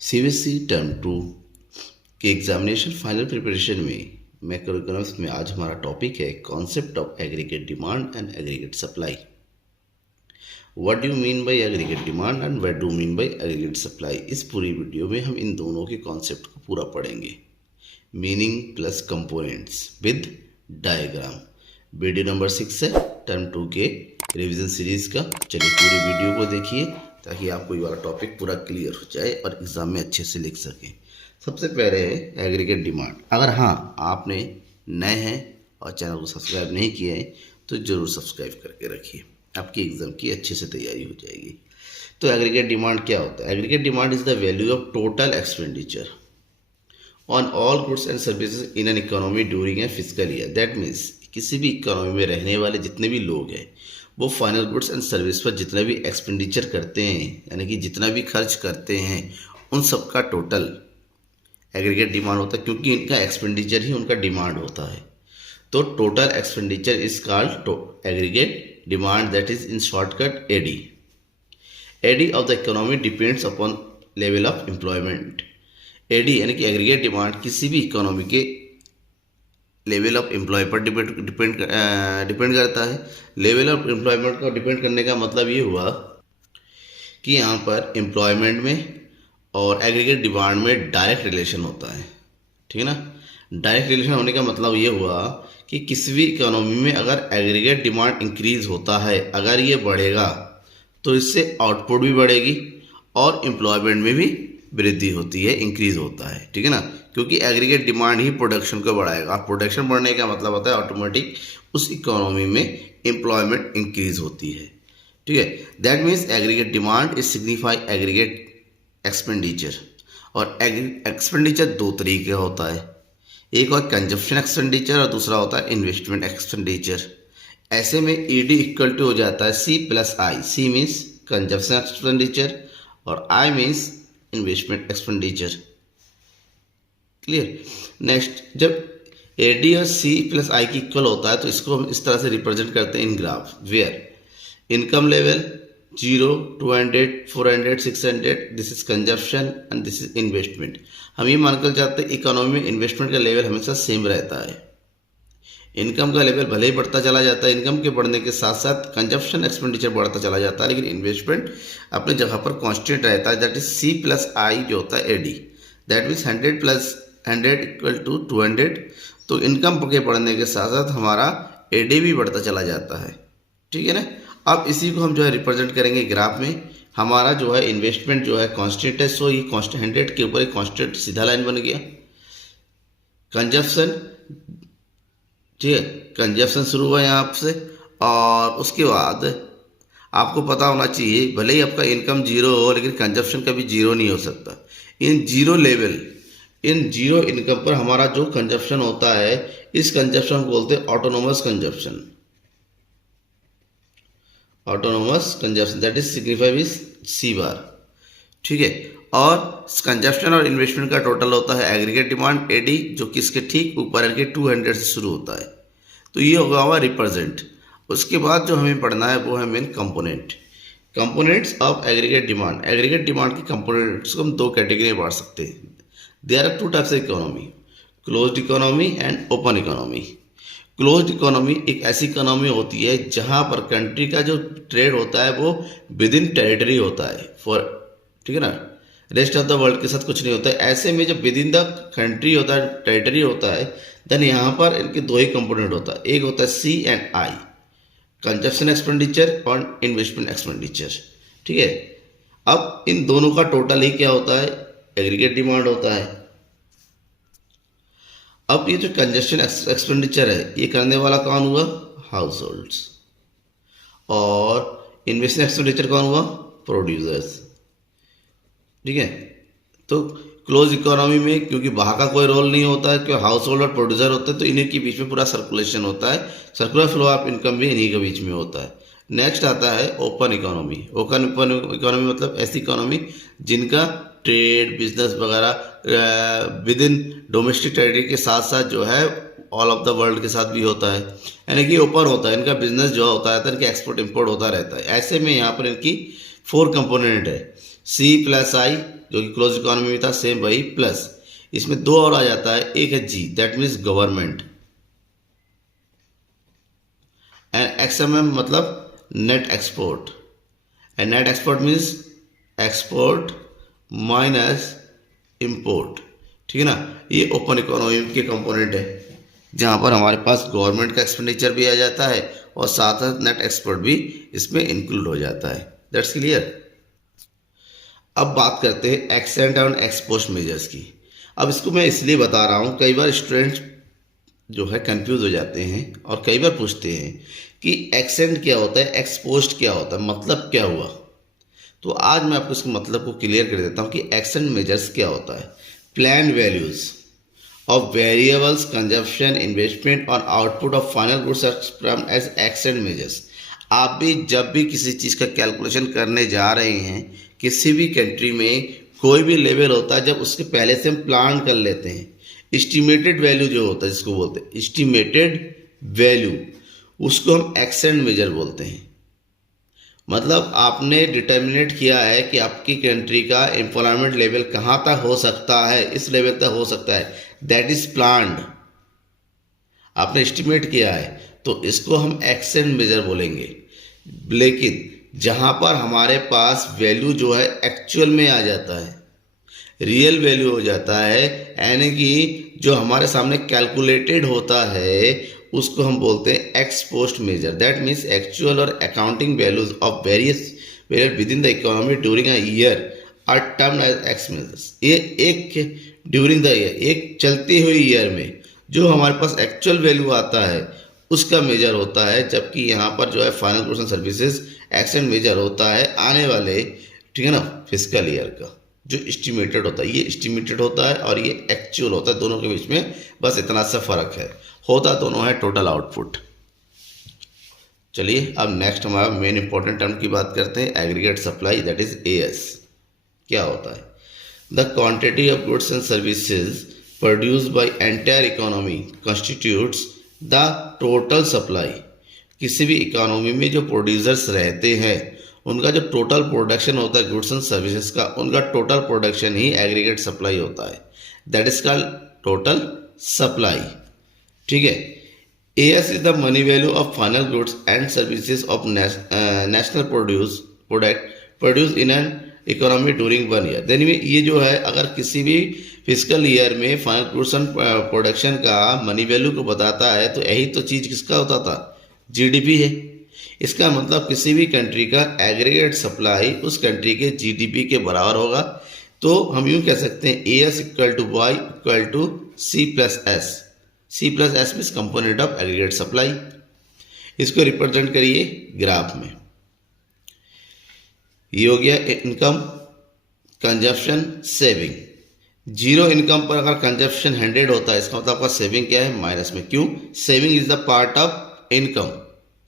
CBSE term 2 के examination final preparation में macro economics में आज हमारा टॉपिक है concept of aggregate demand and aggregate supply. What do mean by aggregate demand and what do mean by aggregate supply. इस पूरी video में हम इन दोनों के कॉन्सेप्ट को पूरा पढ़ेंगे, meaning plus components with diagram. Video number 6 है टर्म 2 के रिवीजन सीरीज का। चलिए पूरी वीडियो को देखिए ताकि आपको ये वाला टॉपिक पूरा क्लियर हो जाए और एग्जाम में अच्छे से लिख सकें। सबसे पहले है एग्रीगेट डिमांड। अगर हाँ आपने नए हैं और चैनल को सब्सक्राइब नहीं किए हैं तो ज़रूर सब्सक्राइब करके रखिए, आपकी एग्ज़ाम की अच्छे से तैयारी हो जाएगी। तो एग्रीगेट डिमांड क्या होता है? Aggregate demand is the value of total expenditure on all goods and services in an economy during a physical year. That means किसी भी इकोनॉमी में रहने वाले जितने भी लोग हैं वो फाइनल गुड्स एंड सर्विस पर जितना भी एक्सपेंडिचर करते हैं, यानी कि जितना भी खर्च करते हैं, उन सब का टोटल एग्रीगेट डिमांड होता है, क्योंकि इनका एक्सपेंडिचर ही उनका डिमांड होता है। तो total expenditure is called aggregate demand, that is in shortcut AD. AD of the economy depends upon level of employment. AD यानी कि एग्रीगेट डिमांड किसी भी इकोनॉमी के लेवल ऑफ एम्प्लॉय पर डिपेंड करता है। लेवल ऑफ एम्प्लॉयमेंट का depend करने का मतलब ये हुआ कि यहाँ पर एम्प्लॉयमेंट में और एग्रीगेट डिमांड में डायरेक्ट रिलेशन होता है, ठीक है ना। डायरेक्ट रिलेशन होने का मतलब ये हुआ कि किसी भी इकोनॉमी में अगर एग्रीगेट डिमांड इंक्रीज होता है, अगर ये बढ़ेगा तो इससे आउटपुट भी बढ़ेगी और एम्प्लॉयमेंट में भी वृद्धि होती है, इंक्रीज होता है, ठीक है ना। क्योंकि एग्रीगेट डिमांड ही प्रोडक्शन को बढ़ाएगा। प्रोडक्शन बढ़ने का मतलब होता है ऑटोमेटिक उस इकोनॉमी में एम्प्लॉयमेंट इंक्रीज होती है, ठीक है। That means aggregate demand is signify aggregate expenditure. और एक्सपेंडिचर दो तरीके का होता है, एक और कंजप्शन एक्सपेंडिचर और दूसरा होता है इन्वेस्टमेंट एक्सपेंडिचर। ऐसे में ईडी इक्वल टू हो जाता है सी प्लस आई। सी मीन्स कंजप्शन एक्सपेंडिचर और I means investment expenditure. Clear. Next, जब एडी और सी प्लस आई की इक्वल होता है तो इसको हम इस तरह से रिप्रेजेंट करते हैं in graph, where income level 0, 200, 400, 600, this is consumption and this is investment. हम ये मानकर जाते हैं इकोनॉमी में इन्वेस्टमेंट का लेवल हमेशा सेम रहता है। इनकम का लेवल भले ही बढ़ता चला जाता है, इनकम के बढ़ने के साथ साथ कंजप्शन एक्सपेंडिचर बढ़ता चला जाता है, लेकिन इन्वेस्टमेंट अपने जगह पर कांस्टेंट रहता है। That is C plus I जो होता है AD. That means 100 plus 100 equal to 200। तो इनकम के बढ़ने के साथ साथ हमारा एडी भी बढ़ता चला जाता है, ठीक है ना। अब इसी को हम जो है रिप्रेजेंट करेंगे ग्राफ में। हमारा जो है इन्वेस्टमेंट जो है कांस्टेंट है, सो ये कांस्टेंट 100 के ऊपर एक कांस्टेंट सीधा लाइन बन गया। कंजप्शन, ठीक है, कंजप्शन शुरू हुआ यहाँ से और उसके बाद आपको पता होना चाहिए भले ही आपका इनकम जीरो हो लेकिन कंजप्शन कभी जीरो नहीं हो सकता। In zero level, in zero income पर हमारा जो कंजप्शन होता है, इस कंजप्शन को बोलते हैं autonomous consumption. Autonomous consumption that is signified with C bar, ठीक है। और कंजप्शन और इन्वेस्टमेंट का टोटल होता है एग्रीगेट डिमांड एडी, जो कि इसके ठीक ऊपर के 200 से शुरू होता है। तो ये होगा हमारा रिप्रेजेंट। उसके बाद जो हमें पढ़ना है वो है main component. Components of aggregate demand. Aggregate demand के कंपोनेंट्स को हम दो कैटेगरी में बांट सकते हैं। There are two types of economy, closed economy and open economy. Closed economy एक ऐसी इकोनॉमी होती है जहां पर कंट्री का जो ट्रेड होता है वो विद इन टेरिटरी होता है, फॉर, ठीक है ना, रेस्ट ऑफ द वर्ल्ड के साथ कुछ नहीं होता है। ऐसे में जब विद इन द कंट्री होता है, टेरिटरी होता है, देन यहाँ पर इनके दो ही कंपोनेंट होता है। एक होता है सी एंड आई, कंजप्शन एक्सपेंडिचर और इन्वेस्टमेंट एक्सपेंडिचर, ठीक है। अब इन दोनों का टोटल ही क्या होता है? एग्रीगेट डिमांड होता है। अब ये जो कंजप्शन एक्सपेंडिचर है ये करने वाला कौन हुआ? House holds. और इन्वेस्टमेंट एक्सपेंडिचर कौन हुआ? प्रोड्यूसर्स, ठीक है। तो क्लोज इकोनॉमी में क्योंकि बाहर का कोई रोल नहीं होता है, क्योंकि हाउस होल्ड और प्रोड्यूसर होते हैं, तो इन्हीं के बीच में पूरा सर्कुलेशन होता है। सर्कुलर फ्लो ऑफ इनकम भी इन्हीं के बीच में होता है। नेक्स्ट आता है ओपन इकोनॉमी। ओपन इकोनॉमी मतलब ऐसी इकोनॉमी जिनका ट्रेड बिजनेस वगैरह विद इन डोमेस्टिक टेरिटरी के साथ साथ जो है ऑल ऑफ द वर्ल्ड के साथ भी होता है, यानी कि ओपन होता है। इनका बिजनेस जो होता है इनका एक्सपोर्ट इम्पोर्ट होता रहता है। ऐसे में यहाँ पर इनकी 4 कंपोनेंट है, सी प्लस आई जो कि क्लोज इकोनॉमी में था, सेम वही प्लस इसमें दो और आ जाता है, एक है जी दैट मीन्स गवर्नमेंट, एंड एक्सएमएम मतलब net export, and net export means export minus import. ठीक है ना, ये ओपन इकोनॉमी के कंपोनेंट है जहाँ पर हमारे पास गवर्नमेंट का एक्सपेंडिचर भी आ जाता है और साथ साथ नेट एक्सपोर्ट भी इसमें इंक्लूड हो जाता है। That's clear. अब बात करते हैं एक्सेंट एंड एक्सपोस्ट मेजर्स की। अब इसको मैं इसलिए बता रहा हूँ, कई बार स्टूडेंट्स जो है कंफ्यूज हो जाते हैं और कई बार पूछते हैं कि एक्सेंट क्या होता है, एक्सपोस्ट क्या होता है, मतलब क्या हुआ। तो आज मैं आपको इसके मतलब को क्लियर कर देता हूँ कि एक्सेंट मेजर्स क्या होता है। Plan values of variables consumption investment और output of final goods are termed as accent measures। आप भी जब भी किसी चीज़ का कैलकुलेशन करने जा रहे हैं, किसी भी कंट्री में कोई भी लेवल होता है, जब उसके पहले से हम प्लान कर लेते हैं, एस्टिमेटेड वैल्यू जो होता है जिसको बोलते हैं एस्टिमेटेड वैल्यू, उसको हम एक्सेंट मेजर बोलते हैं। मतलब आपने डिटर्मिनेट किया है कि आपकी कंट्री का एम्प्लॉयमेंट लेवल कहाँ तक हो सकता है, इस लेवल तक हो सकता है, दैट इज प्लान्ड, आपने एस्टिमेट किया है, तो इसको हम एक्सेंट मेजर बोलेंगे। लेकिन जहाँ पर हमारे पास वैल्यू जो है एक्चुअल में आ जाता है, रियल वैल्यू हो जाता है, यानी कि जो हमारे सामने कैलकुलेटेड होता है, उसको हम बोलते हैं ex post measure. That means actual और अकाउंटिंग वैल्यूज ऑफ वेरियस वेरियर within the economy during a year are termed as ex measures. ये एक ड्यूरिंग द ईयर, एक चलती हुई ईयर में जो हमारे पास एक्चुअल वैल्यू आता है उसका मेजर होता है, जबकि यहाँ पर जो है final goods and services accent measure होता है आने वाले, ठीक है ना, फिजिकल ईयर का जो एस्टिमेटेड होता है। ये एस्टिमेटेड होता है और ये एक्चुअल होता है, दोनों के बीच में बस इतना सा फर्क है, होता दोनों है टोटल आउटपुट। चलिए अब नेक्स्ट हमारा मेन इंपॉर्टेंट टर्म की बात करते हैं, aggregate supply that is as. क्या होता है? The quantity of goods and services produced by entire economy constitutes the total supply. किसी भी इकोनॉमी में जो प्रोड्यूसर्स रहते हैं उनका जो टोटल प्रोडक्शन होता है गुड्स एंड सर्विसेज का, उनका टोटल प्रोडक्शन ही एग्रीगेट सप्लाई होता है, that is called total supply. ठीक है। AS is the money value of final goods and services of national product produce in an economy during one year. Then ये जो है, अगर किसी भी फिजिकल ईयर में फाइनल गुड्स एंड प्रोडक्शन का मनी वैल्यू को बताता है, तो यही तो चीज़ किसका होता था? जीडीपी है। इसका मतलब किसी भी कंट्री का एग्रीगेट सप्लाई उस कंट्री के जीडीपी के बराबर होगा। तो हम यूँ कह सकते हैं AS equal to Y equal to C plus S. C plus S means component of aggregate supply. इसको रिप्रेजेंट करिए ग्राफ में। ये हो गया income, consumption, saving. Zero income पर अगर कंजप्शन 100 होता है, इसका मतलब आपका सेविंग क्या है? माइनस में। क्यों? Saving is the part of income,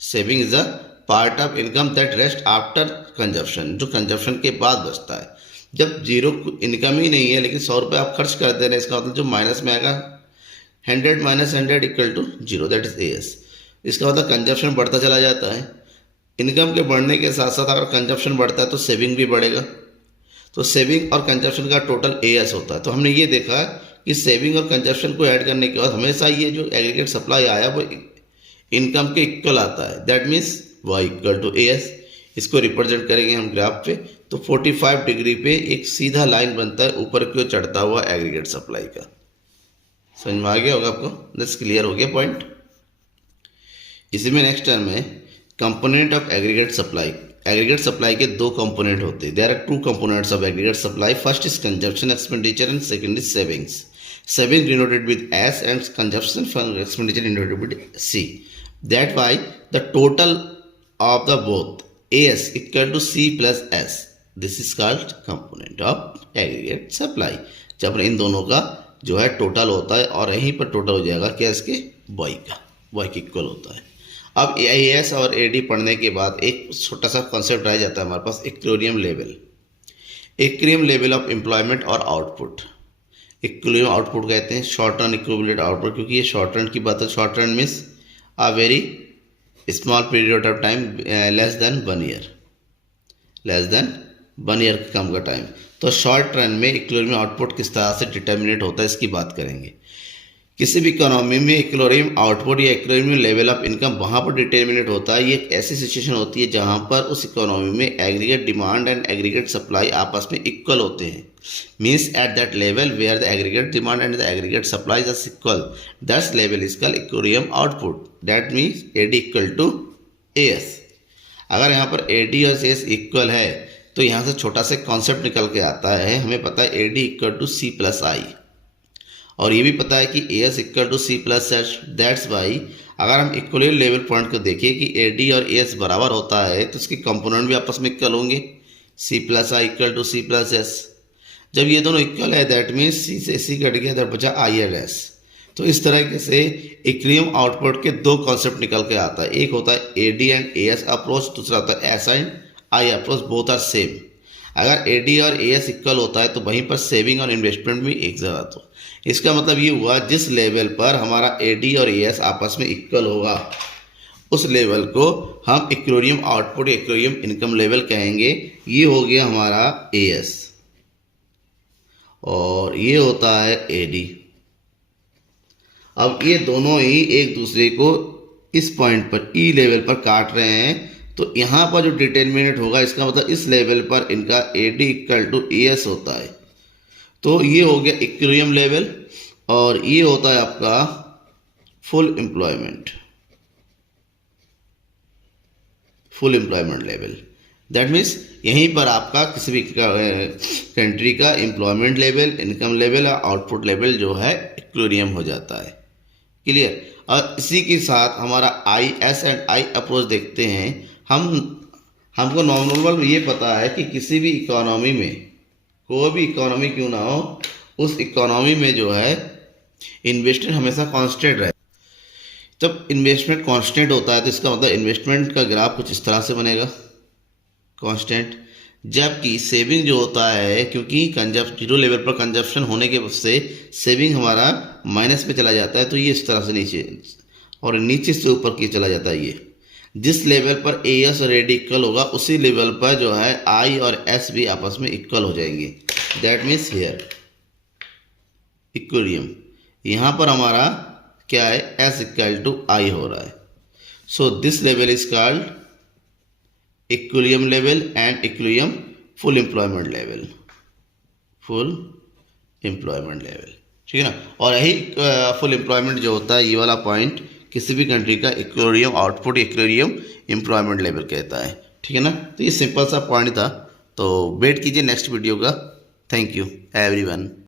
saving is the part of income that rest after consumption, जो कंजप्शन के बाद बचता है। जब जीरो इनकम ही नहीं है लेकिन 100 रुपये आप खर्च कर दे रहे हैं, इसका मतलब जो माइनस में आएगा 100 minus 100 equal to 0, that is AS. इसका मतलब कंजप्शन बढ़ता चला जाता है। इनकम के बढ़ने के साथ साथ अगर कंजप्शन बढ़ता है तो सेविंग भी बढ़ेगा, तो सेविंग और कंजप्शन का टोटल एएस होता है। तो हमने ये देखा कि सेविंग और कंजप्शन को ऐड करने के बाद हमेशा ये जो एग्रीगेट सप्लाई आया वो इनकम के इक्वल आता है, that means Y equal to AS. इसको रिप्रेजेंट करेंगे हम ग्राफ पे, तो 45 डिग्री पे एक सीधा लाइन बनता है ऊपर की ओर चढ़ता हुआ एग्रीगेट सप्लाई का। समझ में आ गया होगा आपको? दिस क्लियर हो गया पॉइंट। इसी में नेक्स्ट टर्म है component of aggregate supply. Aggregate supply के दो कंपोनेंट होते हैं। There are two components of aggregate supply. First is consumption expenditure and second is savings. Saving denoted with S and consumption expenditure denoted with C. That why the total of the both S equal to C plus S. This is called component of aggregate supply. जब इन दोनों का जो है total होता है और यहीं पर टोटल हो जाएगा क्या? इसके वाई का, वाई के इक्वल होता है। अब एआईएस और एडी पढ़ने के बाद एक छोटा सा कॉन्सेप्ट रह जाता है हमारे पास, equilibrium level. Equilibrium level of employment और आउटपुट। इक्विलिब्रियम आउटपुट कहते हैं, शॉर्ट रन इक्विवेलेंट आउटपुट, क्योंकि ये शॉर्ट रन की बात है। Short run means a very small period of time, less than 1 year, less than 1 year के काम का टाइम। तो शॉर्ट रन में इक्विलिब्रियम आउटपुट किस तरह से डिटर्मिनेट होता है इसकी बात करेंगे। किसी भी इकोनॉमी में इक्विलिब्रियम आउटपुट या इक्विलिब्रियम लेवल ऑफ इनकम वहाँ पर डिटर्मिनेट होता है। ये एक ऐसी सिचुएशन होती है जहाँ पर उस इकोनॉमी में aggregate demand and aggregate supply आपस में इक्वल होते हैं। Means at that level where the aggregate demand and the aggregate supply is equal, that level is called equilibrium output. That means AD equal to AS। अगर यहाँ पर AD और AS equal है तो यहाँ से छोटा सा कॉन्सेप्ट निकल के आता है। हमें पता है AD equal to C plus I, और ये भी पता है कि AS equal to C plus H। That's why अगर हम इक्वलिब्रियम लेवल पॉइंट को देखें कि AD और AS बराबर होता है तो इसके कंपोनेंट भी आपस में इक्वल होंगे। C plus I equal to C plus S। जब ये दोनों इक्वल है दैट मीन्स C से C कट गया तो बचा I और S। तो इस तरीके से इक्विलिब्रियम आउटपुट के दो कॉन्सेप्ट निकल के आता है। एक होता है AD एंड AS अप्रोच, दूसरा होता है S and I approach. Both are same. अगर AD और AS इक्वल होता है तो वहीं पर सेविंग और इन्वेस्टमेंट भी एक जगह। तो इसका मतलब ये हुआ जिस लेवल पर हमारा AD और AS आपस में इक्वल होगा उस लेवल को हम इक्विलिब्रियम आउटपुट या इक्विलिब्रियम इनकम लेवल कहेंगे। ये हो गया हमारा AS और ये होता है AD। अब ये दोनों ही एक दूसरे को इस पॉइंट पर E लेवल पर काट रहे हैं, तो यहाँ पर जो डिटर्मिनेट होगा इसका मतलब इस लेवल पर इनका AD इक्वल टू AS होता है। तो ये हो गया इक्विलिब्रियम लेवल और ये होता है आपका full employment level. That means यहीं पर आपका किसी भी कंट्री का एम्प्लॉयमेंट लेवल, इनकम लेवल और आउटपुट लेवल जो है इक्विलिब्रियम हो जाता है। क्लियर। और इसी के साथ हमारा IS एंड I अप्रोच देखते हैं। हमको नॉर्मल ये पता है कि किसी भी इकोनॉमी में, कोई भी इकोनॉमी क्यों ना हो, उस इकोनॉमी में जो है इन्वेस्टमेंट हमेशा कांस्टेंट रहे। जब इन्वेस्टमेंट कांस्टेंट होता है तो इसका मतलब इन्वेस्टमेंट का ग्राफ कुछ इस तरह से बनेगा, कांस्टेंट। जबकि सेविंग जो होता है, क्योंकि जीरो लेवल पर कंजप्शन होने के वजह से सेविंग हमारा माइनस में चला जाता है, तो ये इस तरह से नीचे और नीचे से ऊपर की चला जाता है। ये जिस लेवल पर AS और AD इक्वल होगा उसी लेवल पर जो है I और S भी आपस में इक्वल हो जाएंगे। That means here equilibrium. यहाँ पर हमारा क्या है, S इक्वल टू I हो रहा है। So this level is called equilibrium level and equilibrium full employment level. ठीक है ना। और यही फुल एम्प्लॉयमेंट जो होता है, ये वाला पॉइंट किसी भी कंट्री का equilibrium output equilibrium employment level कहता है। ठीक है ना। तो ये सिंपल सा पॉइंट था। तो वेट कीजिए नेक्स्ट वीडियो का। Thank you everyone.